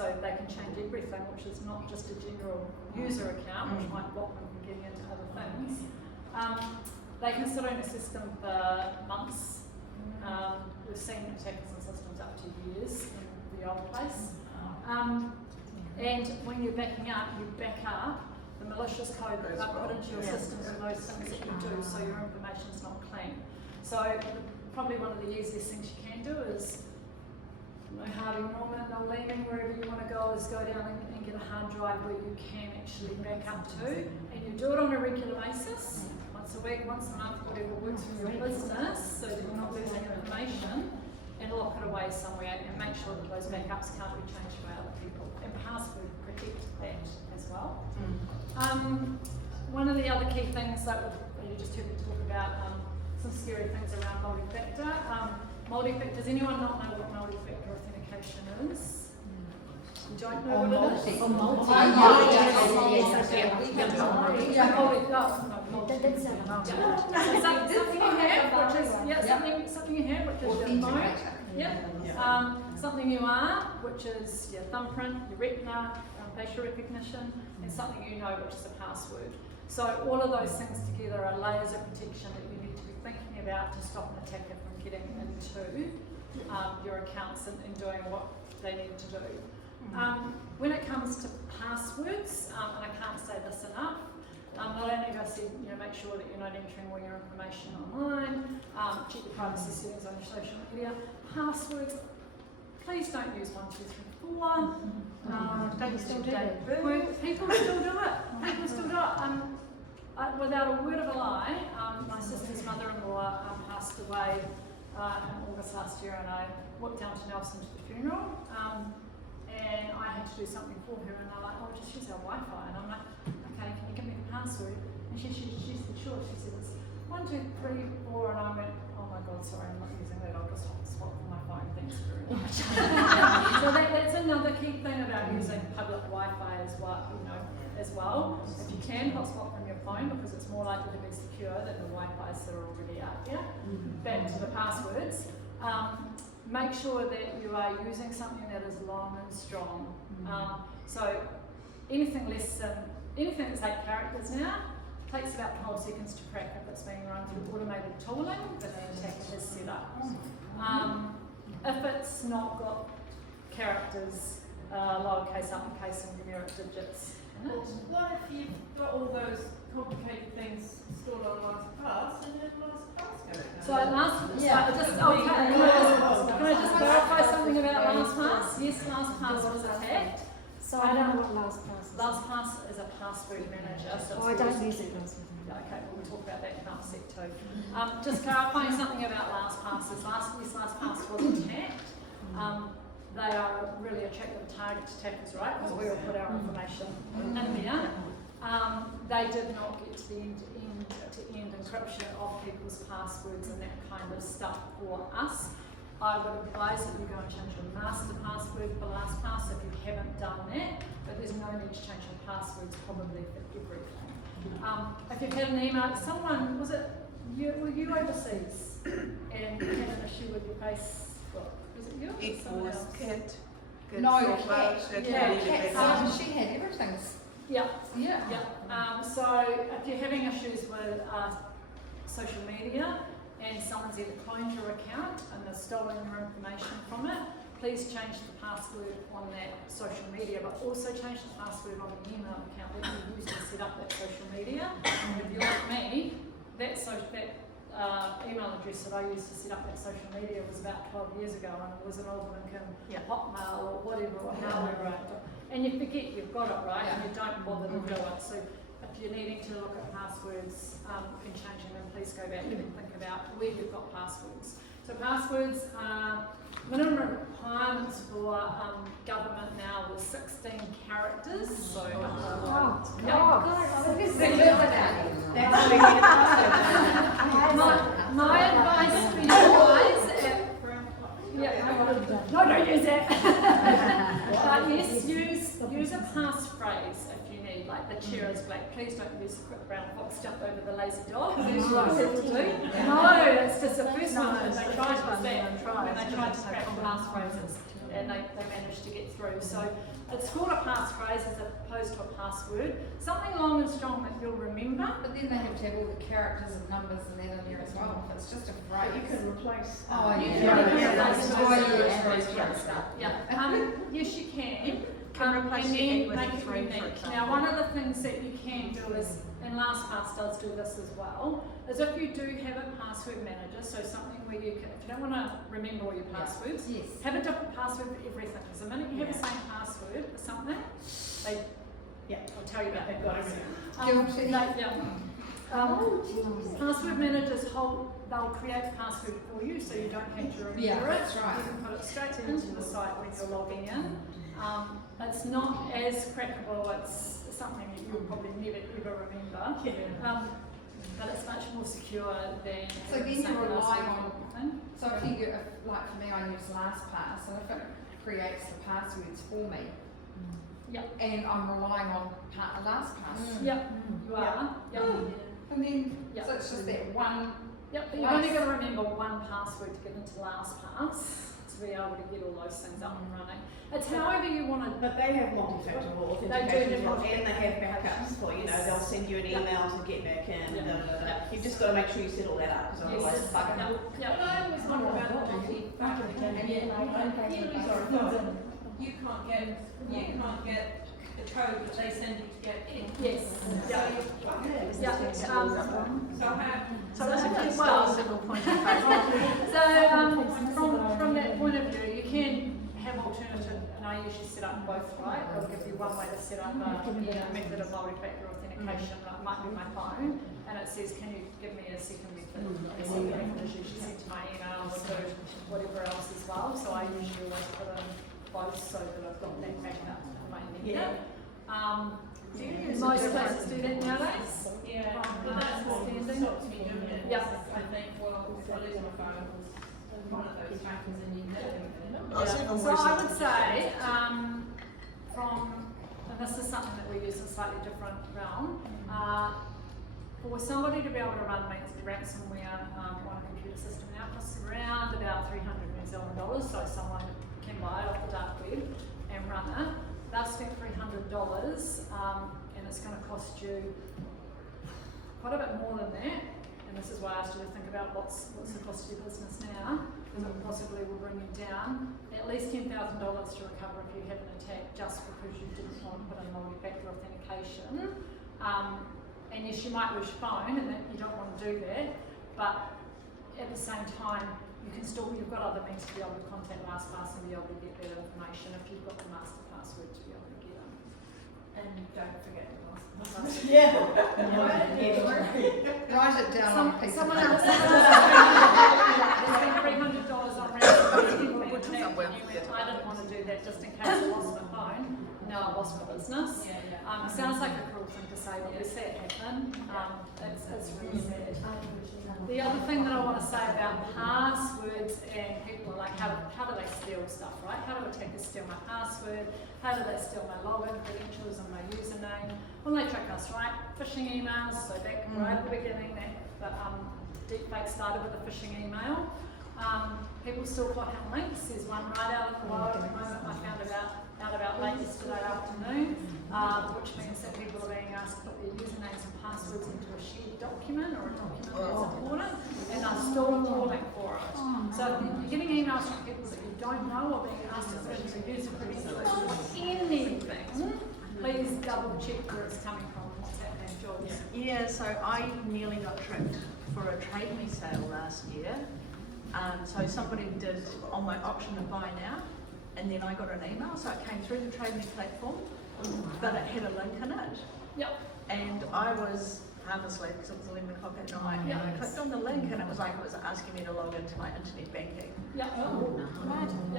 so they can change everything, which is not just a general user account, which might block them from getting into other things. They can sit on a system for months. We've seen attackers on systems up to years in the old place. And when you're backing up, you back up the malicious code that are put into your systems and those things that you do, so your information's not clean. So probably one of the easiest things you can do is, no Harvey Norman, no Lehman, wherever you want to go, is go down and get a hard drive where you can actually back up to, and you do it on a regular basis, once a week, once a month, whatever works for your business, so that you're not losing your information, and lock it away somewhere, and make sure that those backups can't be changed by other people, and password protect that as well. One of the other key things that you just heard me talk about, some scary things around multi-factor. Multi-factor, does anyone not know what multi-factor authentication is? You don't know what it is? Something you have, which is your phone. Something you are, which is your thumbprint, your retina, facial recognition, and something you know, which is a password. So all of those things together are layers of protection that you need to be thinking about to stop an attacker from getting into your accounts and doing what they need to do. When it comes to passwords, and I can't say this enough, not only have I said, make sure that you're not entering all your information online, check your privacy settings on your social media. Passwords, please don't use 1, 2, 3, 4. People still do it. People still do it. Without a word of a lie, my sister's mother-in-law passed away in August last year, and I walked down to Nelson to the funeral, and I had to do something for her, and they're like, oh, just use our Wi-Fi, and I'm like, okay, can you give me the password? And she said, sure. She said, it's 1, 2, 3, 4, and I went, oh my God, sorry, I'm not using that, I'll just hotspot from my phone, thanks very much. So that's another key thing about using public Wi-Fi as well. If you can, hotspot from your phone, because it's more likely to be secure than the Wi-Fi's that are already out there. Back to the passwords. Make sure that you are using something that is long and strong. So anything that's 8 characters now takes about 12 seconds to crack if it's being run through automated tooling that the attacker has set up. If it's not got characters, lowercase, uppercase, and numeric digits in it. Well, what if you've got all those complicated things stored on LastPass and then LastPass goes down? So can I just clarify something about LastPass? Yes, LastPass was attacked. So I don't know what LastPass is. LastPass is a password manager. So I don't use it. Okay, we'll talk about that in a sec too. Just clarifying something about LastPass is LastPass was attacked. They are really attractive target attackers, right? Because we all put our information in there. They did not get to the end-to-end encryption of people's passwords and that kind of stuff for us. I would advise that you go and change your master password for LastPass if you haven't done that, but there's no need to change your passwords probably for everything. If you've had an email, someone, were you overseas and you had an issue with your Facebook? Was it you? It was Kit. No, Kat. She had everything. Yeah. So if you're having issues with social media and someone's either cloned your account and they've stolen your information from it, please change the password on that social media, but also change the password on the email account that you use to set up that social media. And if you're like me, that email address that I used to set up that social media was about 12 years ago, and it was an old Lincoln Hotmail or whatever, or however. And you forget you've got it, right? And you don't bother to do it. So if you're needing to look at passwords, you can change them, and please go back and think about where you've got passwords. So passwords, minimum requirements for government now was 16 characters. So, my advice for you guys, no, don't use that. But yes, use a passphrase if you need, like the chair is black. Please don't use the quick brown fox jumped over the lazy dog. That's what people do. No, that's just the first one that they tried was that when they tried to crack passphrase. and they managed to get through. So it's called a passphrase as opposed to a password. Something long and strong that you'll remember. But then they have to have all the characters and numbers and that in there as well. If it's just a phrase. You can replace. Oh, You yeah. can yes, you can. And then make it unique. Now, one of the things that you can do is, and LastPass does do this as well, is if you do have a password manager, so something where you can, if you don't want to remember all your passwords, Yes. have a different password for everything. Because the minute you have the same password for something, I'll tell you about that, guys. Password managers they'll create a password for you, so you don't have to remember it. That's right. You can put it straight into the site when you're logging in. It's not as crackable. It's something that you'll probably never ever remember. But it's much more secure than. So then saying you're relying password. on. So if you get, like for me, I use LastPass, and if it creates the passwords for me, and I'm relying on LastPass. You are. And then, so it's just that one. But you're only going to remember one password to get into LastPass to be able to get all those things up and running. It's however you want to. But they have multi-factor authentication as well, and they have backups for, they'll send you an email to get back in. You've just got to make sure you set all that up, because otherwise it's bugging up. But I always wonder about multi-factor authentication. You can't get the code that they send you to get in. Yes. So that's a good single point of fact. So from that point of view, you can have alternative, and I usually set up both, right? I'll give you one way to set up a method of multi-factor authentication. It might be my phone, and it says, can you give me a second method? The second method is usually sent to my email or to whatever else as well. So I usually always put in both so that I've got that backup if I need it. Most places do that nowadays. But that's what stops me doing it. I think, I'll lose my phone. One of those factors and you know. So I would say, and this is something that we use in a slightly different realm, for somebody to be able to run ransomware on a computer system now costs around about $300 New Zealand, so someone can buy it off the dark web and run it. They've spent $300, and it's going to cost you quite a bit more than that. And this is why I asked you to think about what's the cost of your business now, because it possibly will bring you down at least $10,000 to recover if you have an attack just because you didn't want to put in multi-factor authentication. And yes, you might lose your phone, and that you don't want to do that, but at the same time, you've got other means to be able to contact LastPass and be able to get that information if you've got the master password to be able to get them. And don't forget the last. Write it down on a piece of Someone paper. else spent $300 on ransomware. I didn't want to do that just in case I lost my phone. Now I lost my business. It sounds like a cruel thing to say, but we see it happen. It's really sad. The other thing that I want to say about passwords and people, like how do they steal stuff, right? How do attackers steal my password? How do they steal my login credentials and my username? Well, they trick us, right? Phishing emails, so back right at the beginning, deepfake started with a phishing email. People still put in links. There's one right out in the wild at the moment. I found it out about late yesterday afternoon, which means that people are being asked to put their usernames and passwords into a shared document or a document that's important, and they're still calling for it. So if you're getting emails from people that you don't know or being asked to put into user credentials or anything, please double check where it's coming from. What's happening, Jules? Yeah, so I nearly got tricked for a Trade Me sale last year. So somebody did on my option to buy now, and then I got an email, so it came through the Trade Me platform, but it had a link in it. Yep. And I was half asleep because it was 11 o'clock at night, and I clicked on the link, and it was asking me to log into my internet banking. Yep.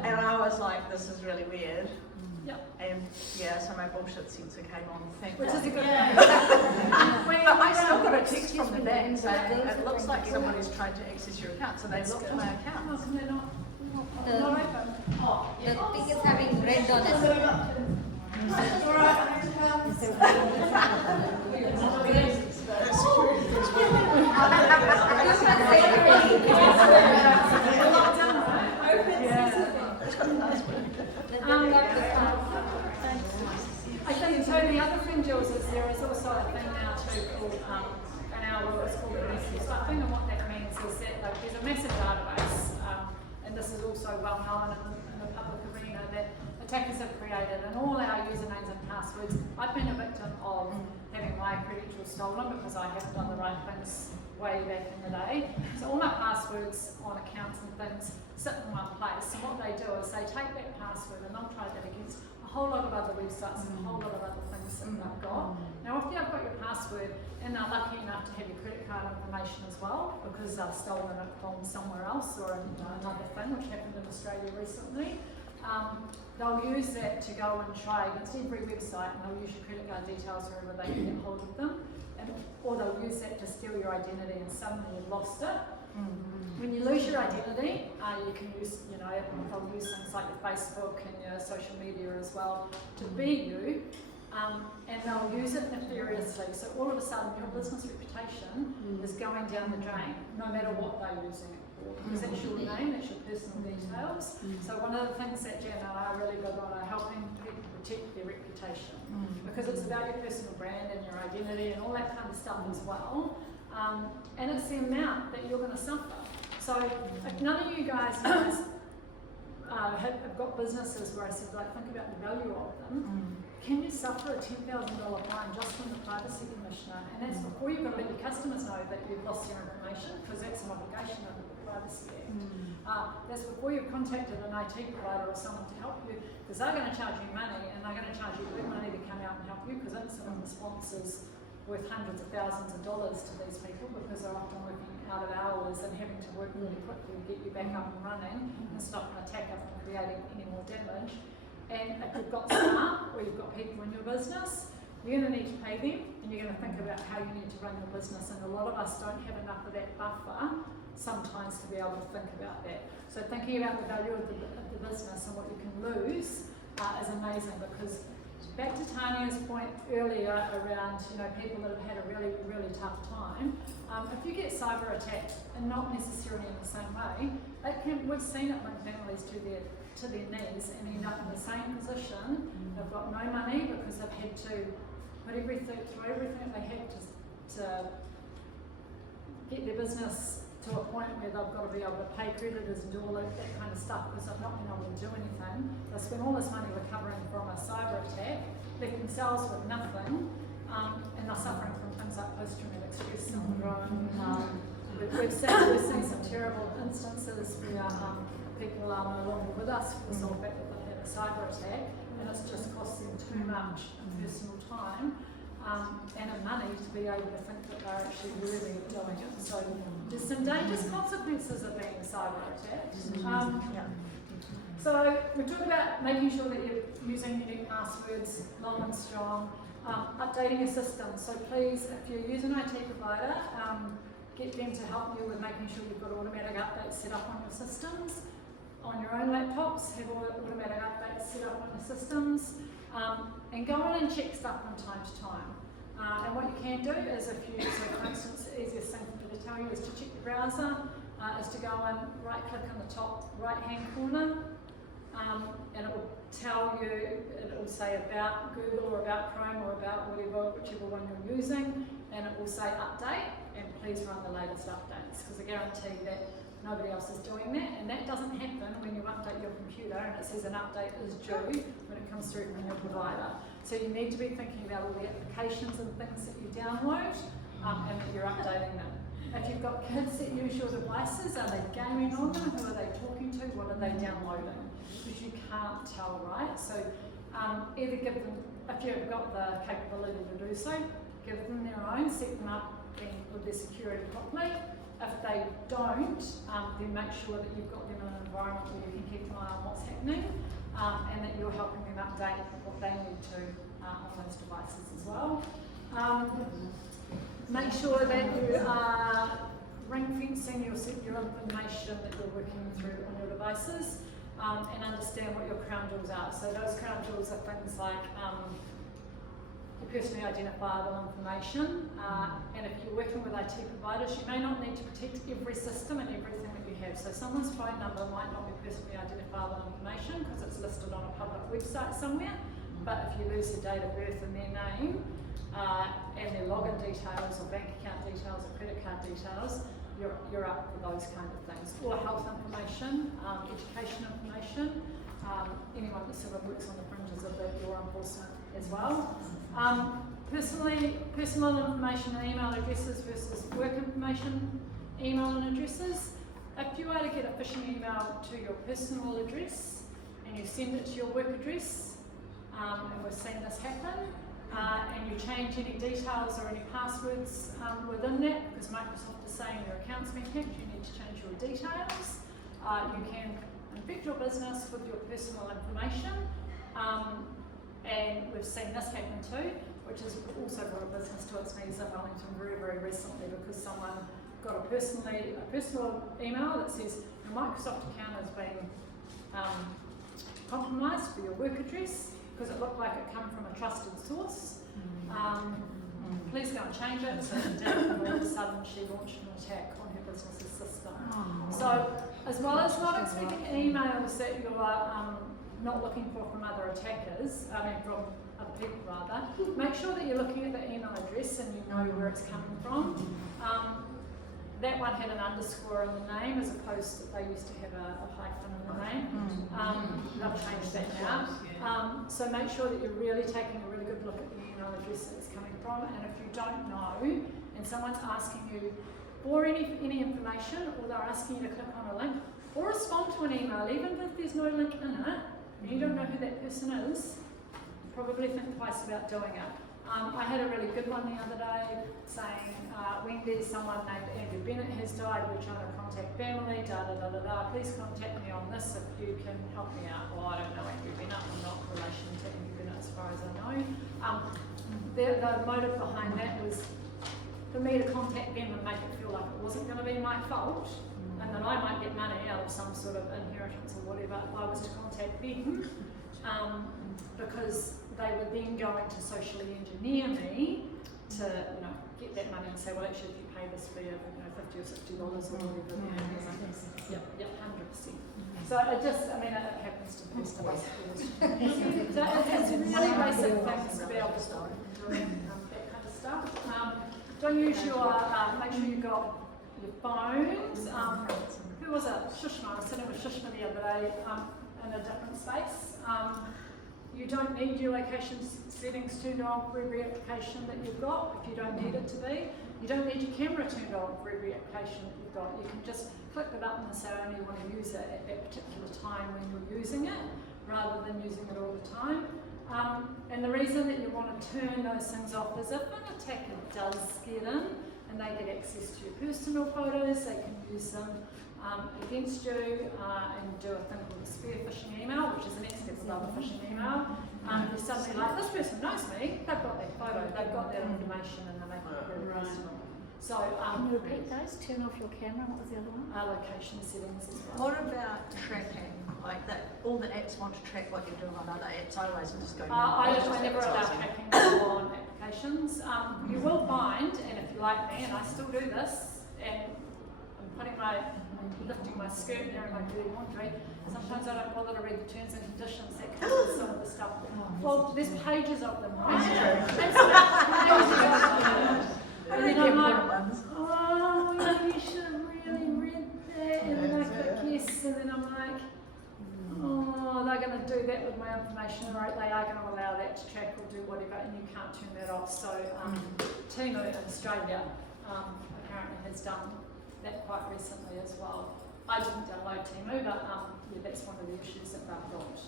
And I was like, this is really weird. Yep. And so my bullshit sensor came on, thank Which God. is a good thing. But I still got a text from the bank saying it looks like somebody's tried to access your account, so they looked at my account. How come they're not open? The thing is having red on it. It's got a password. I think so. The other thing, Jules, is there is also a thing now too called in our world it's called adhesive stuffing, and what that means is that like, there's a massive database, and this is also well known in the public arena that attackers have created, and all our usernames and passwords. I've been a victim of having my credentials stolen because I haven't done the right things way back in the day. So all my passwords on accounts and things sit in one place. And what they do is they take that password and they'll try that against a whole lot of other websites and a whole lot of other things that they've got. Now, if you've got your password and they're lucky enough to have your credit card information as well, because they've stolen it from somewhere else or another thing, which happened in Australia recently, they'll use that to go and try against every website, and they'll use your credit card details wherever they can get hold of them. Or they'll use that to steal your identity and suddenly you've lost it. When you lose your identity, you can use, they'll use things like your Facebook and your social media as well to be you, and they'll use it nefariously. So all of a sudden your business reputation is going down the drain, no matter what they're using it for, because that's your name, that's your personal details. So one of the things that Jan and I are really big on are helping people protect their reputation, because it's about your personal brand and your identity and all that kind of stuff as well, and it's the amount that you're going to suffer. So if none of you guys have got businesses where I said, like, think about the value of them, can you suffer a $10,000 fine just from the Privacy Commissioner? And that's before you've got to let your customers know that you've lost your information, because that's an obligation under the Privacy Act. That's before you've contacted an IT provider or someone to help you, because they're going to charge you money, and they're going to charge you big money to come out and help you, because incident response is worth hundreds of thousands of dollars to these people, because they're often working out of hours and having to work really quickly to get you back up and running and stop an attacker from creating any more damage. And if you've got staff or you've got people in your business, you're going to need to pay them, and you're going to think about how you need to run your business. And a lot of us don't have enough of that buffer sometimes to be able to think about that. So thinking about the value of the business and what you can lose is amazing, because back to Tanya's point earlier around people that have had a really, really tough time, if you get cyber attacked, and not necessarily in the same way, we've seen it when families to their knees and end up in the same position. They've got no money because they've had to put everything they had to get their business to a point where they've got to be able to pay creditors and do all that kind of stuff, because they've not been able to do anything. They spend all this money recovering from a cyber attack, left themselves with nothing, and they're suffering from things like post-traumatic stress syndrome. We've seen some terrible instances where people are no longer with us for the sole fact that they've had a cyber attack, and it's just cost them too much in personal time and in money to be able to think that they're actually really doing it. So there's some dangerous consequences of being cyber attacked. So we talked about making sure that you're using unique passwords, long and strong, updating your system. So please, if you use an IT provider, get them to help you with making sure you've got automatic updates set up on your systems. On your own laptops, have automatic updates set up on your systems, and go in and check stuff from time to time. And what you can do is, so for instance, the easiest thing for me to tell you is to check the browser, is to go and right click on the top right hand corner, and it will tell you, it will say about Google or about Chrome or about whichever one you're using, and it will say update, and please run the latest updates, because I guarantee that nobody else is doing that, and that doesn't happen when you update your computer and it says an update is due when it comes through from your provider. So you need to be thinking about all the applications and things that you download, and that you're updating them. If you've got kids that use your devices, are they gaming on them? Who are they talking to? What are they downloading? Because you can't tell, right? So either give them, if you've got the capability to do so, give them their own, set them up with their security properly. If they don't, then make sure that you've got them in an environment where you can keep an eye on what's happening, and that you're helping them update what they need to on those devices as well. Make sure that you are ring-fencing your information that you're working through on your devices, and understand what your crown jewels are. So those crown jewels are things like your personally identifiable information, and if you're working with IT providers, you may not need to protect every system and everything that you have. So someone's phone number might not be personally identifiable information because it's listed on a public website somewhere, but if you lose their date of birth and their name, and their login details or bank account details or credit card details, you're up for those kind of things. Or health information, education information, anyone that sort of works on the fringes of the law enforcement as well. Personal information and email addresses versus work information, email and addresses. If you are to get a phishing email to your personal address and you send it to your work address, and we've seen this happen, and you change any details or any passwords within that, because Microsoft is saying your account's been hacked, you need to change your details. You can infect your business with your personal information, and we've seen this happen too, which has also brought a business to its knees in Wellington very, very recently, because someone got a personal email that says your Microsoft account has been compromised for your work address, because it looked like it came from a trusted source. Please go and change it. So she did, and all of a sudden she launched an attack on her business's system. So as well as not expecting emails that you are not looking for from other attackers, from other people rather, make sure that you're looking at the email address and you know where it's coming from. That one had an underscore in the name as opposed to they used to have a hyphen in the name. They've changed that now. So make sure that you're really taking a really good look at the email address that it's coming from, and if you don't know and someone's asking you for any information, or they're asking you to click on a link or respond to an email, even if there's no link in it and you don't know who that person is, probably think twice about doing it. I had a really good one the other day saying, Wendy, someone named Wendy Bennett has died, we're trying to contact family, please contact me on this if you can help me out. Well, I don't know Wendy Bennett, I'm not in relation to Wendy Bennett as far as I know. The motive behind that was for me to contact them and make it feel like it wasn't going to be my fault, and that I might get money out of some sort of inheritance or whatever if I was to contact them, because they were then going to socially engineer me to, get that money and say, well, actually, if you pay this fee of, $50 or $60 or whatever, yep, 100%. So it just, it happens to the best of us. So it's really basic things to be able to start doing that kind of stuff. Don't use your, make sure you've got your phones. Who was it? Shushma. I was sitting with Shushma the other day in a different space. You don't need your location settings turned on for every application that you've got if you don't need it to be. You don't need your camera turned on for every application that you've got. You can just click the button and say I only want to use it at that particular time when you're using it, rather than using it all the time. And the reason that you want to turn those things off is if an attacker does get in and they get access to your personal photos, they can use them against you and do a thing called a spear phishing email, which is the next step above a phishing email. You're suddenly like, this person knows me, they've got that photo, they've got that information, and they're making it very personal. So, can you repeat those? Turn off your camera, what was the other one? Location settings as well. What about tracking? Like that, all the apps want to track what you're doing on other apps. I always just go. I never allow tracking on applications. You will find, and if you like me, and I still do this, and I'm lifting my skirt there in my dirty laundry. Sometimes I don't bother to read the terms and conditions that come with some of the stuff. Well, there's pages of them, right? And then I'm like, oh, you should have really read that. And then I click yes, and then I'm like, oh, they're going to do that with my information, or they are going to allow that to track or do whatever, and you can't turn that off. So Timu in Australia apparently has done that quite recently as well. I didn't download Timu, but that's one of the issues that they've got.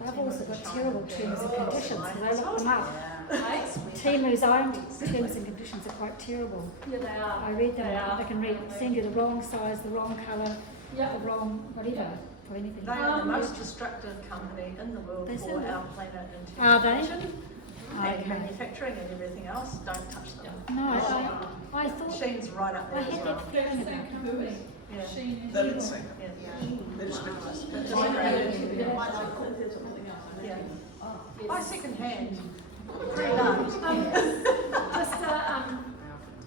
They've also got terrible terms and conditions, so they look them up. Hey? Timu's own terms and conditions are quite terrible. Yeah, they are. I read them. They can send you the wrong size, the wrong colour, the wrong whatever, for anything. They are the most destructive company in the world for our planet and Are they? and manufacturing and everything else. Don't touch them. No, I thought Sheen's right up there I as had well. that feeling about them. They didn't say that. They just Yeah. By second hand,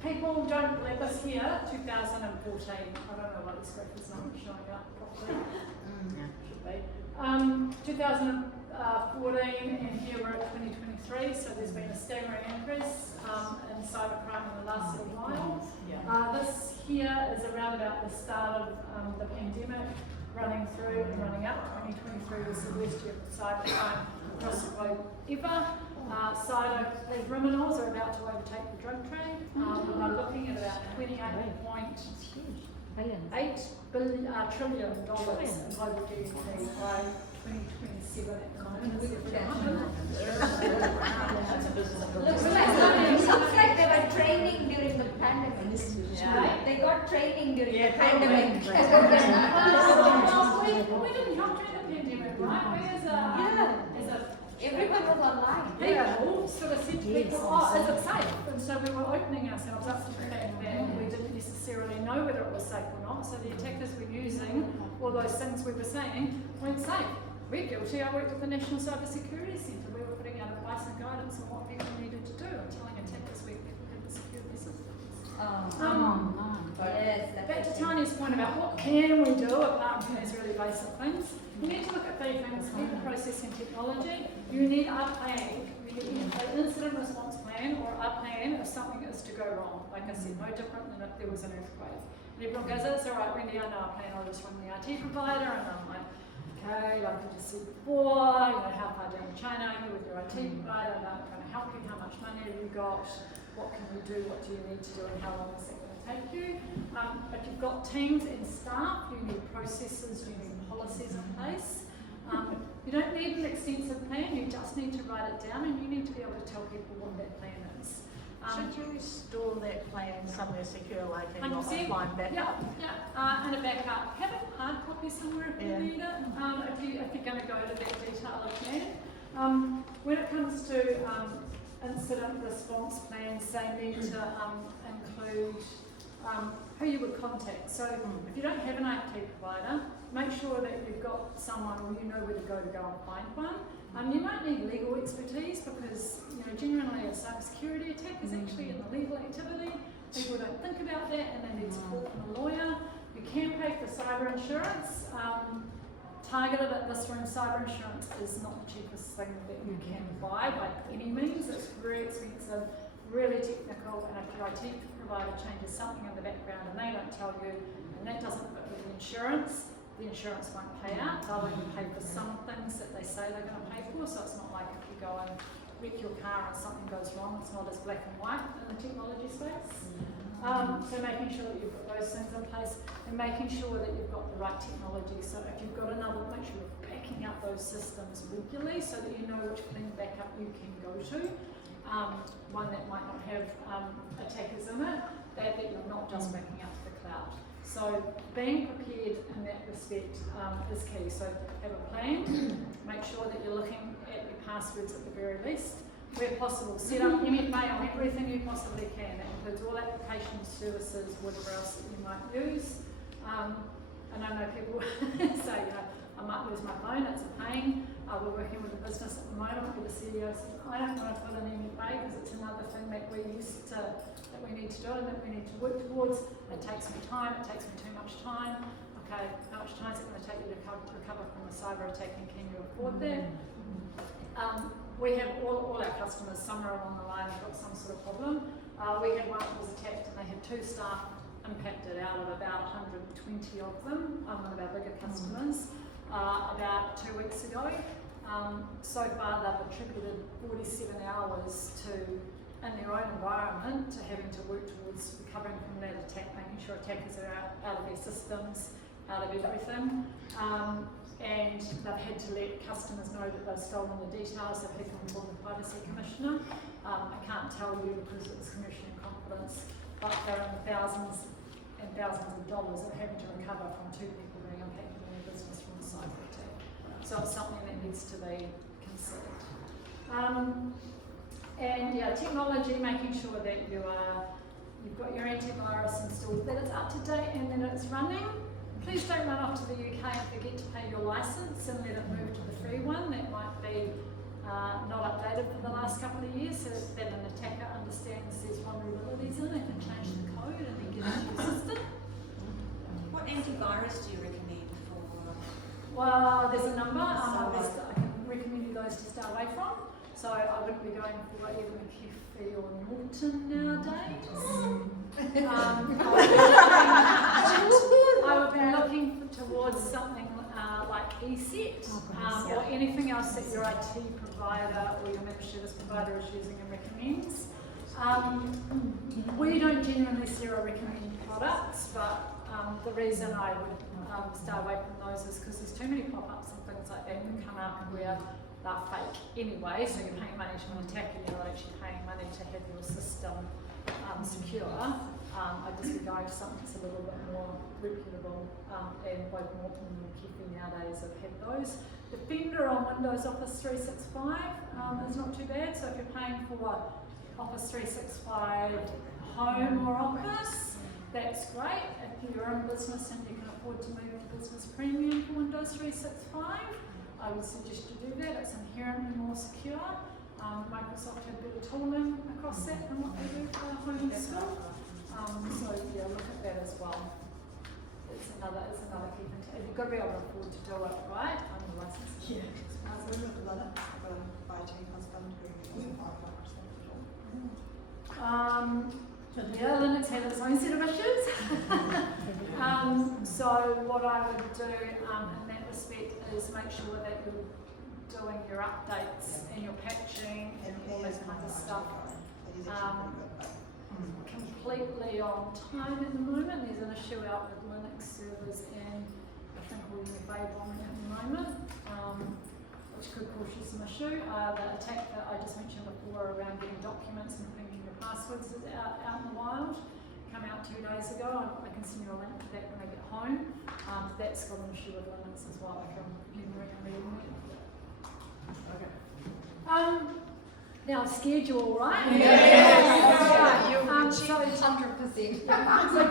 People don't let us here, 2014, I don't know why this graph is not showing up properly. Should be. 2014 and here we're at 2023, so there's been a staggering increase in cybercrime in the last little while. This here is around about the start of the pandemic, running through and running up. 2023 was the worst year for cybercrime across the globe ever. Cyber criminals are about to overtake the drug trade. We're looking at about $28.8 trillion in global GDP by 2027 at the moment. Looks like they were training during the pandemic. They got training during the pandemic. We didn't come through the pandemic, right? We as a Everyone was online. people sort of said to people, oh, is it safe? And so we were opening ourselves up to the fact that we didn't necessarily know whether it was safe or not. So the attackers were using all those things we were saying weren't safe. We're guilty. I worked at the National Cyber Security Centre. We were putting out advice and guidance on what people needed to do and telling attackers we had the security systems. Yes, Back to Tanya's point about what can we do apart from these really basic things. You need to look at three things: people, process and technology. You need a plan. You need an incident response plan or a plan if something is to go wrong. Like I said, no different than if there was an earthquake. And everyone goes, it's all right, Wendy, I know a plan. I'll just run the IT provider. And I'm like, okay, like I just said before, how far down the chain are you with your IT provider? They're going to help you. How much money have you got? What can you do? What do you need to do? And how long is it going to take you? If you've got teams and staff, you need processes, you need policies in place. You don't need an extensive plan, you just need to write it down and you need to be able to tell people what that plan is. Should you store that plan somewhere secure, like in your 100%. offline backup? And a backup. Have a hard copy somewhere if you need it, if you're going to go to that detail of plan. When it comes to incident response plans, they need to include who you would contact. So if you don't have an IT provider, make sure that you've got someone or you know where to go and find one. You might need legal expertise because generally a cybersecurity attack is actually in the legal activity. People don't think about that and they need support from a lawyer. You can pay for cyber insurance. Targeted at this room, cyber insurance is not the cheapest thing that you can buy by any means. It's very expensive, really technical, and if your IT provider changes something in the background and they don't tell you, and that doesn't fit with the insurance won't pay out. They'll only pay for some things that they say they're going to pay for, so it's not like if you go and wreck your car and something goes wrong, it's not as black and white in the technology space. So making sure that you've got those things in place and making sure that you've got the right technology. So if you've got another, make sure you're backing up those systems regularly so that you know which clean backup you can go to. One that might not have attackers in it, that you're not just backing up to the cloud. So being prepared in that respect is key. So have a plan, make sure that you're looking at your passwords at the very least. Where possible, set up MFA on everything you possibly can. That includes all applications, services, whatever else that you might use. And I know people say, I might lose my phone, it's a pain. We're working with a business at the moment where the CEO says, I don't want to put an MFA because it's another thing that we need to do and that we need to work towards. It takes me time, it takes me too much time. Okay, how much time is it going to take you to recover from a cyber attack and can you afford that? We have all our customers somewhere along the line have got some sort of problem. We had one that was attacked and they had 2 staff impacted out of about 120 of them, one of our bigger customers, about 2 weeks ago. So far they've attributed 47 hours in their own environment to having to work towards recovering from that attack, making sure attackers are out of their systems, out of everything. And they've had to let customers know that they've stolen the details. They've had to inform the Privacy Commissioner. I can't tell you because it's commercial in confidence, but they're in the thousands and thousands of dollars of having to recover from 2 people being impacted in their business from a cyber attack. So it's something that needs to be considered. And technology, making sure that you've got your antivirus installed, that it's up to date and that it's running. Please don't run off to the UK and forget to pay your license and let it move to the free one. That might be not updated for the last couple of years so that an attacker understands there's vulnerabilities in it and change the code and then get into your system. What antivirus do you recommend for? Well, there's a number. I can recommend you those to stay away from. So I wouldn't be going for either McAfee or Norton nowadays. I would be looking towards something like ESET or anything else that your IT provider or your member service provider is using and recommends. We don't genuinely zero recommend products, but the reason I would stay away from those is because there's too many pop-ups and things like that that come up where they're fake anyway, so you're paying money to an attacker, you're not actually paying money to have your system secure. I'd just be going to something that's a little bit more reputable, and both Norton and McAfee nowadays have had those. Defender on Windows Office 365 is not too bad, so if you're paying for Office 365 Home or Office, that's great. If you're in business and you can afford to move to Business Premium for Windows 365, I would suggest you do that. It's inherently more secure. Microsoft have better tooling across that than what they do for home and school. So yeah, look at that as well. It's another key thing. You've got to be able to afford to do it, right? Under license. Yeah. I've got an IT husband who wasn't part of Microsoft. Yeah, Linux had its own set of issues. So what I would do in that respect is make sure that you're doing your updates and your patching and all those kinds of stuff completely on time at the moment. There's an issue out with Linux servers and I think we're in the Babylon at the moment, which could cause you some issue. The attack that I just mentioned before around getting documents and thinking your passwords is out in the wild. Come out 2 days ago. I can send you a link to that when I get home. That's got an issue with Linux as well. I can recommend it. Okay. Now schedule, right? Yeah. You'll so 100%. So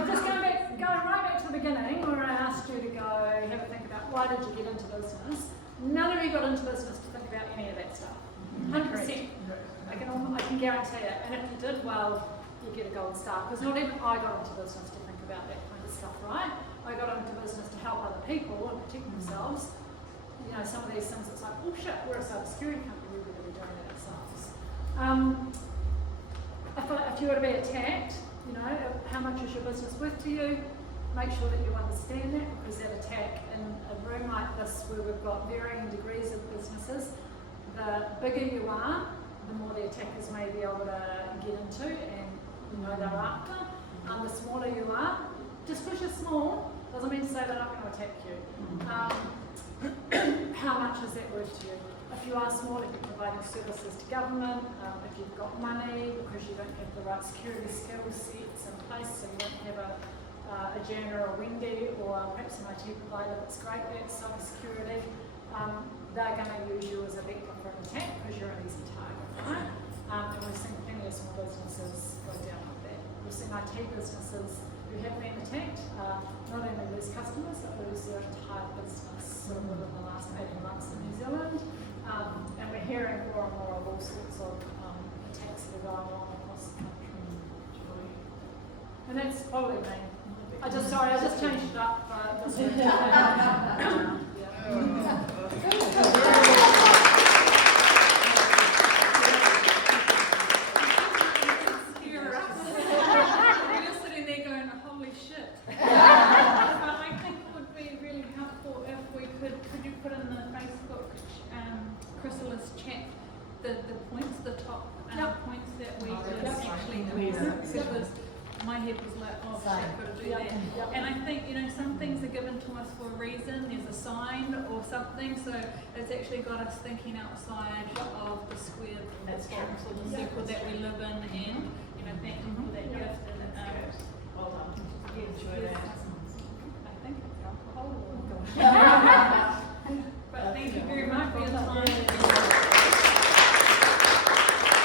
just going right back to the beginning where I asked you to go have a think about why did you get into business. None of you got into business to think about any of that stuff. 100%. I can guarantee it. And if you did, well, you get a gold star. Because not even I got into business to think about that kind of stuff, right? I got into business to help other people and protect themselves. You know, some of these things, it's like, oh shit, we're a cybersecurity company, we're going to be doing it ourselves. If you were to be attacked, you know, how much is your business worth to you? Make sure that you understand that, because that attack in a room like this where we've got varying degrees of businesses, the bigger you are, the more the attackers may be able to get into and you know they're after. The smaller you are, just because you're small doesn't mean to say they're not going to attack you. How much is that worth to you? If you are small, if you're providing services to government, if you've got money because you don't have the right security skill sets in place, so you don't have a Jana or a Wendy or perhaps an IT provider that's great at cybersecurity, they're going to use you as a vector for an attack because you're an easy target, right? And we've seen plenty of small businesses go down like that. We've seen IT businesses who have been attacked, not only lose customers, but lose their entire business sort of within the last 18 months in New Zealand. And we're hearing more and more of all sorts of attacks that are going on across the country. And that's probably me. I just changed it up. You're sitting there going, holy shit. I think it would be really helpful if we could you put in the Facebook Chrysalis chat the points, the top points that we could actually implement, because my head was like, oh shit, I've got to do that. And I think, you know, some things are given to us for a reason, there's a sign or something, so it's actually got us thinking outside of the square box or the circle that we live in, and, you know, thank you for that gift. And, well done. Yes.